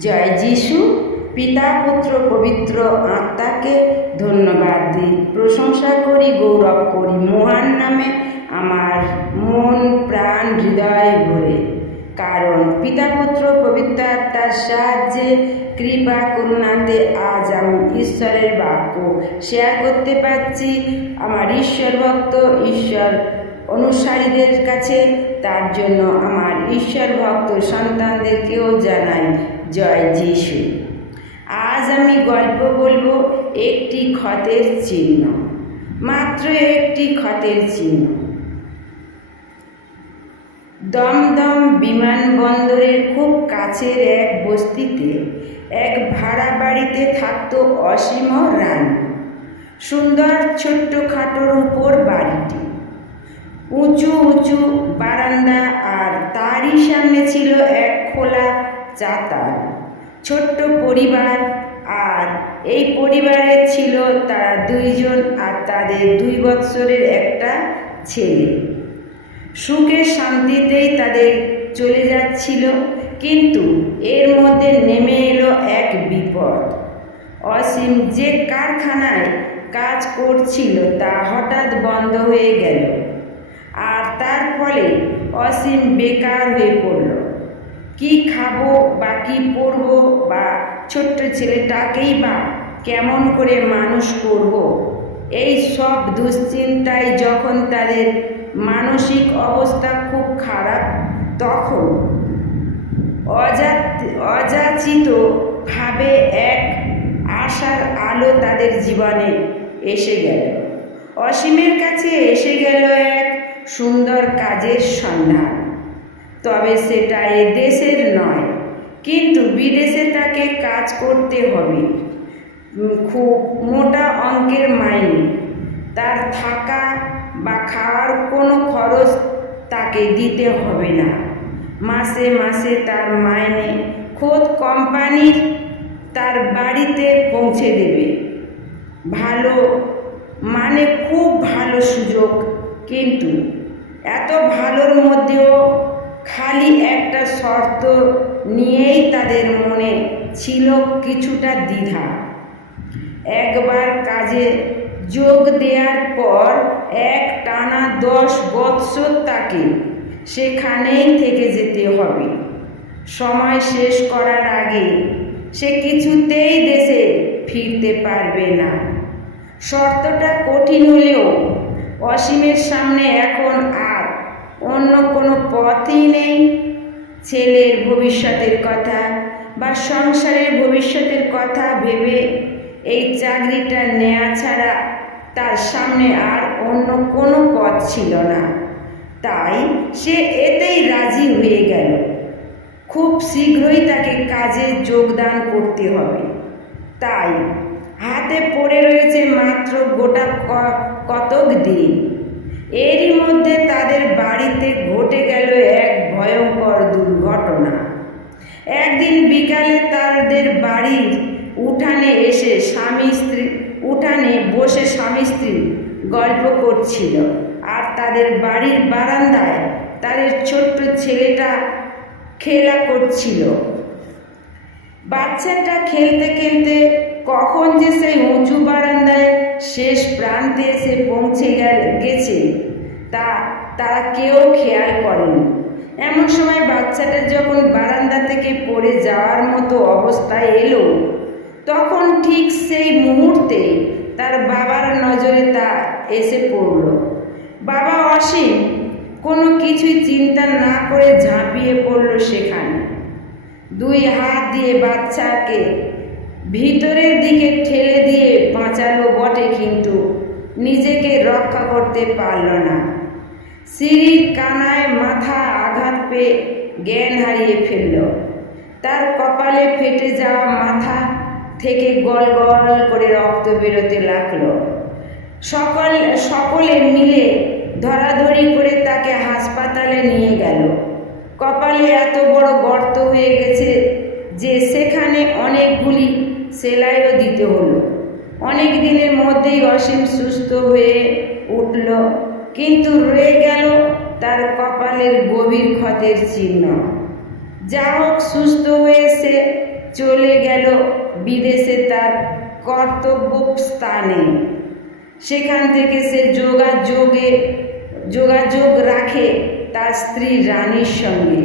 জয় যিশু, পিতা, পুত্র, পবিত্র আত্মাকে ধন্যবাদ দিই। প্রশংসা করি, গৌরব করি, মহান নামে আমার মন, প্রাণ, হৃদয় ভরে। কারণ পিতা, পুত্র, পবিত্র আত্মার সাহায্যে, কৃপা, করুণাতে আজ আমি ঈশ্বরের বাক্য শেয়ার করতে পারছি। আমার ঈশ্বর ভক্ত, ঈশ্বর অনুসারীদের কাছে, তার জন্য আমার ঈশ্বর ভক্ত সন্তানদেরকেও জানাই জয় যিশু। আজ আমি গল্প বলব একটি ক্ষতের চিহ্ন, মাত্র একটি ক্ষতের চিহ্ন। দমদম বিমানবন্দরের খুব কাছের এক বস্তিতে এক ভাড়া বাড়িতে থাকত অসীম রানী। সুন্দর ছোট্ট খাটোর উপর বাড়িটি। উঁচু উঁচু বারান্দা আর তারই সামনে ছিল এক খোলা চাতাল ছোট্ট পরিবার, আর এই পরিবারে ছিল তারা দুইজন আর তাদের দুই বৎসরের একটা ছেলে। সুখে শান্তিতেই তাদের চলে যাচ্ছিল, কিন্তু এর মধ্যে নেমে এলো এক বিপদ। অসীম যে কারখানায় কাজ করছিল তা হঠাৎ বন্ধ হয়ে গেল, আর তার ফলে অসীম বেকার হয়ে পড়ল। কি খাব বা কি পরবো বা ছোট্ট ছেলেটাকেই বা কেমন করে মানুষ করব? এই সব দুশ্চিন্তায় যখন তাদের মানসিক অবস্থা খুব খারাপ, তখন অজাত, অযাচিত ভাবে এক আশার আলো তাদের জীবনে এসে গেল। অসীমের কাছে এসে গেল এক সুন্দর কাজের সন্ধান। তবে সেটা এ দেশের নয়, কিন্তু বিদেশে তাকে কাজ করতে হবে। খুব মোটা অঙ্কের মাইনে। তার থাকা বা খাওয়ার কোনো খরচ তাকে দিতে হবে না। মাসে মাসে তার মাইনে খোদ কোম্পানির তার বাড়িতে পৌঁছে দেবে। ভালো মানে খুব ভালো সুযোগ, কিন্তু এত ভালোর মধ্যেও খালি একটা শর্ত নিয়েই তাদের মনে ছিল কিছুটা দ্বিধা। একবার কাজে যোগ দেওয়ার পর এক টানা দশ বৎসর তাকে সেখানেই থেকে যেতে হবে। সময় শেষ করার আগে সে কিছুতেই দেশে ফিরতে পারবে না। শর্তটা কঠিন হলেও অসীমের সামনে এখন অন্য কোনো পথই নেই। ছেলের ভবিষ্যতের কথা বা সংসারের ভবিষ্যতের কথা ভেবে এই চাকরিটা নেওয়া ছাড়া তার সামনে আর অন্য কোনো পথ ছিল না। তাই সে এতেই রাজি হয়ে গেল। খুব শীঘ্রই তাকে কাজে যোগদান করতে হবে। তাই হাতে পড়ে রয়েছে মাত্র গোটা কতক দিন। এরই মধ্যে তাদের বাড়িতে ঘটে গেল এক ভয়ঙ্কর দুর্ঘটনা একদিন বিকালে তাদের বাড়ির উঠানে এসে স্বামী স্ত্রী উঠানে বসে স্বামী স্ত্রী গল্প করছিল। আর তাদের বাড়ির বারান্দায় তাদের ছোট্ট ছেলেটা খেলা করছিল। বাচ্চাটা খেলতে খেলতে কখন যে সেই উঁচু বারান্দায় শেষ প্রান্তে এসে পৌঁছে গেছে, তা তারা কেউ খেয়াল করেনি। এমন সময় বাচ্চাটা যখন বারান্দা থেকে পড়ে যাওয়ার মতো অবস্থায় এলো, তখন ঠিক সেই মুহূর্তে তার বাবার তা এসে পড়ল। বাবা অসীম কোনো কিছুই চিন্তা না করে ঝাঁপিয়ে পড়ল সেখানে। দুই হাত দিয়ে বাচ্চাকে ভিতরের দিকে ঠেলে দিয়ে বাঁচালো বটে, কিন্তু নিজেকে রক্ষা করতে পারল না। সিঁড়ির কানায় মাথা আঘাত পেয়ে জ্ঞান হারিয়ে ফেলল। তার কপালে ফেটে যাওয়া মাথা থেকে গল গল করে রক্ত বেরোতে লাগল। সকল, সকলে মিলে ধরাধরি করে তাকে হাসপাতালে নিয়ে গেল। কপালে এত বড় গর্ত হয়ে গেছে যে সেখানে অনেকগুলি সেলাইও দিতে হলো। অনেক দিনের মধ্যেই অসীম সুস্থ হয়ে উঠল, কিন্তু রয়ে গেল তার কপালের গভীর ক্ষতের চিহ্ন। যা হোক, সুস্থ হয়ে সে চলে গেল বিদেশে তার কর্তব্য স্থানে সেখান থেকে সে যোগাযোগে, যোগাযোগ রাখে তার স্ত্রী রানীর সঙ্গে।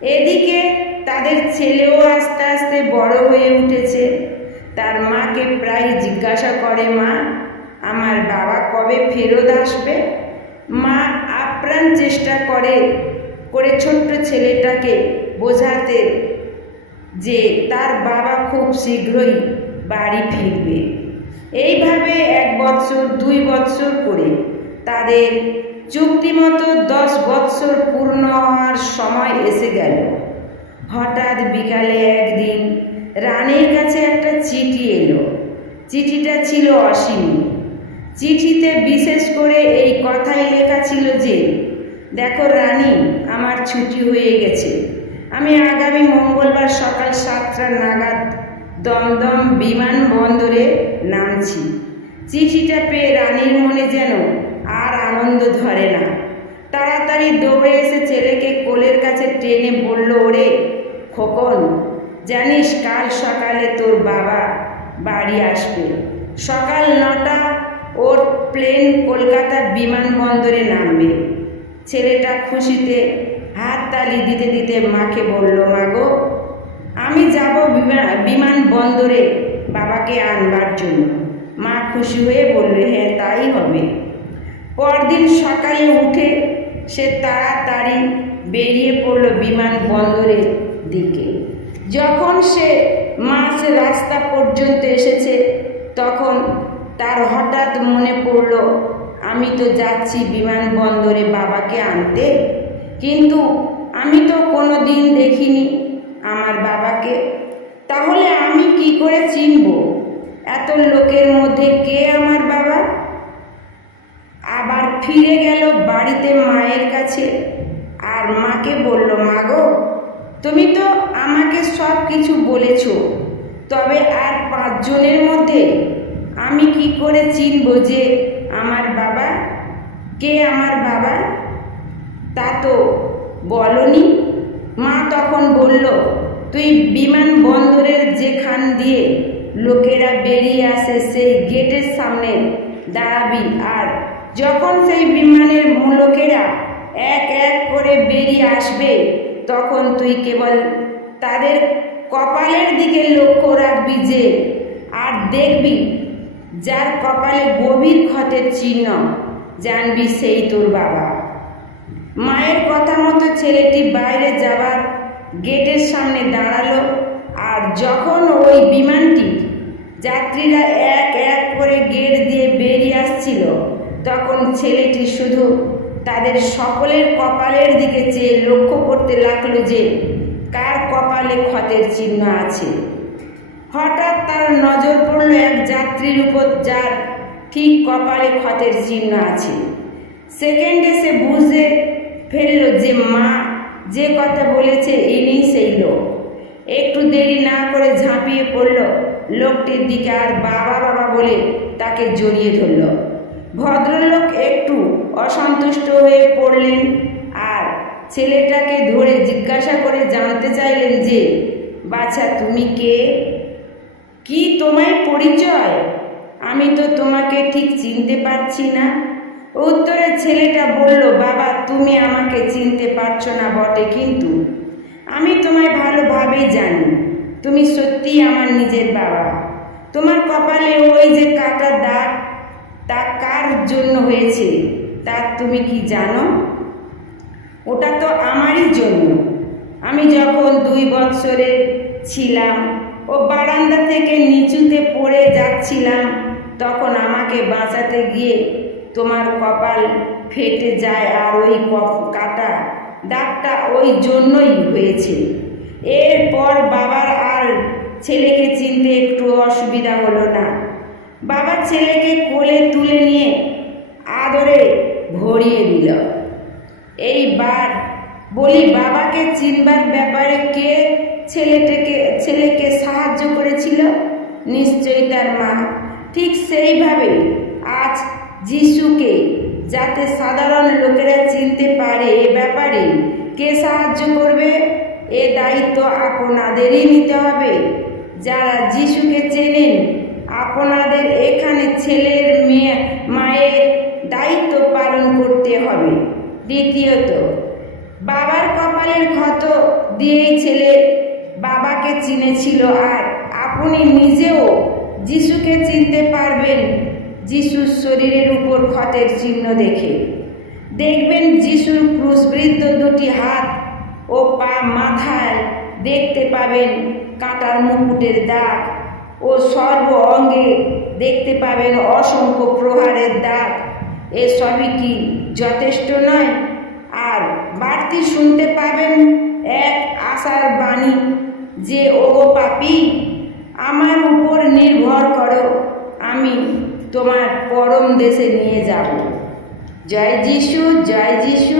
এদিকে তাদের ছেলেও আস্তে আস্তে বড় হয়ে উঠেছে। তার মাকে প্রায় জিজ্ঞাসা করে, মা, আমার বাবা কবে ফেরত আসবে? মা আপ্রাণ চেষ্টা করে করে ছোট্ট ছেলেটাকে বোঝাতে যে তার বাবা খুব শীঘ্রই বাড়ি ফিরবে। এইভাবে এক বৎসর, দুই বৎসর করে তাদের চুক্তিমতো দশ বৎসর পূর্ণ হওয়ার সময় এসে গেল। হঠাৎ বিকালে একদিন রানীর কাছে একটা চিঠি এলো। চিঠিটা ছিল অসীম। চিঠিতে বিশেষ করে এই কথাই লেখা ছিল যে, দেখো রানী, আমার ছুটি হয়ে গেছে। আমি আগামী মঙ্গলবার সকাল সাতটা নাগাদ দমদম বিমানবন্দরে নামছি। চিঠিটা পেয়ে রানীর মনে যেন আর আনন্দ ধরে না। তাড়াতাড়ি দৌড়ে এসে ছেলেকে কোলের কাছে টেনে বলল, ওরে খোকন, জানিস কাল সকালে তোর বাবা বাড়ি আসবে। সকাল নটা ওর প্লেন কলকাতা বিমানবন্দরে নামবে। ছেলেটা খুশিতে হাততালি দিতে দিতে মাকে বলল মাগো আমি যাব বিমানবন্দরে বাবাকে আনবার জন্য। মা খুশি হয়ে বললে হ্যাঁ তাই হবে। পরদিন সকালে উঠে সে তাড়াতাড়ি বেরিয়ে পড়ল বিমানবন্দরের দিকে। যখন সে মাস রাস্তা পর্যন্ত এসেছে, তখন তার হঠাৎ মনে পড়ল, আমি তো যাচ্ছি বিমানবন্দরে বাবাকে আনতে, কিন্তু আমি তো কোনো দিন দেখিনি। আমার বাবাকে তাহলে আমি কি করে চিনব? এত লোকের মধ্যে কে আমার বাবা? আবার ফিরে গেল বাড়িতে মায়ের কাছে। আর মাকে বলল, মা গো, তুমি তো আমাকে সব কিছু বলেছ। তবে আর পাঁচজনের মধ্যে আমি কি করে চিনব যে আমার বাবা? কে আমার বাবা? তা তো বলনি। মা তখন বলল তুই বিমানবন্দরের যেখান দিয়ে লোকেরা বেরিয়ে আসে, সেই গেটের সামনে দাঁড়াবি। আর যখন সেই বিমানের লোকেরা এক এক করে বেরিয়ে আসবে, তখন তুই কেবল তাদের কপালের দিকে লক্ষ্য রাখবি যে, আর দেখবি যার কপালে গভীর ক্ষতের চিহ্ন, জানবি সেই তোর বাবা। মায়ের কথা মতো ছেলেটি বাইরে যাবার গেটের সামনে দাঁড়াল আর যখন ওই বিমানটি যাত্রীরা এক এক করে গেট দিয়ে বেরিয়ে আসছিল, তখন ছেলেটি শুধু তাদের সকলের কপালের দিকে চেয়ে লক্ষ্য করতে লাগল যে কার কপালে ক্ষতের চিহ্ন আছে। হঠাৎ তার নজর পড়ল এক যাত্রীর উপর যার ঠিক কপালে ক্ষতের চিহ্ন আছে। সেকেন্ডে সে বুঝে ফেলল যে মা যে কথা বলেছে ইনি সেই লোক। একটু দেরি না করে ঝাঁপিয়ে পড়ল লোকটির দিকে আর বাবা বাবা বলে তাকে জড়িয়ে ধরল। ভদ্রলোক একটু অসন্তুষ্ট হয়ে পড়লেন আর ছেলেটাকে ধরে জিজ্ঞাসা করে জানতে চাইলেন যে, বাছা, তুমি কে? কি তোমায় পরিচয়? আমি তো তোমাকে ঠিক চিনতে পারছি না। উত্তরে ছেলেটা বলল, বাবা, তুমি আমাকে চিনতে পারছ না বটে কিন্তু। আমি তোমায় ভালোভাবেই জানি। তুমি সত্যিই আমার নিজের বাবা। তোমার কপালে ওই যে কাটা দাগ, তা কার জন্য হয়েছে, তা তুমি কি জানো? ওটা তো আমারই জন্য। আমি যখন দুই বৎসরে ছিলাম ও বারান্দা থেকে নিচুতে পড়ে যাচ্ছিলাম, তখন আমাকে বাঁচাতে গিয়ে তোমার কপাল ফেটে যায় আর ওই কাটা দাগটা ওই জন্যই হয়েছে। এরপর বাবার আর ছেলেকে চিনতে একটু অসুবিধা হলো না। বাবা ছেলেকে কোলে তুলে নিয়ে আদরে ভরিয়ে দিল। এইবার বলি, বাবাকে চিনবার ব্যাপারে কে ছেলেটাকে, ছেলেকে সাহায্য করেছিল? নিশ্চয়ই তার মা। ঠিক সেইভাবে আজ যিশুকে, যাতে সাধারণ লোকেরা চিনতে পারে এ ব্যাপারে। কে সাহায্য করবে? এ দায়িত্ব আপনাদেরই নিতে হবে। যারা যিশুকে চেনেন, আপনাদের এখানে ছেলের মেয়ে, মায়ের দায়িত্ব পালন করতে হবে। দ্বিতীয়ত, বাবার কপালের ক্ষত দিয়েই ছেলে বাবাকে চিনেছিল আর আপনি নিজেও যিশুকে চিনতে পারবেন। যিশুর শরীরের উপর ক্ষতের চিহ্ন দেখে। দেখবেন যিশুর ক্রুশবৃদ্ধ দুটি হাত ও পা মাথায় দেখতে পাবেন কাঁটার মুকুটের দাগ ও সর্ব অঙ্গে দেখতে পাবেন অসংখ্য প্রহারের দাগ। এসবই কি যথেষ্ট নয়? আর বাড়তি শুনতে পাবেন এক আশার বাণী যে, ওগো পাপি, আমার উপর নির্ভর করো, আমি তোমার পরম দেশে নিয়ে যাব। জয় যিশু জয় যিশু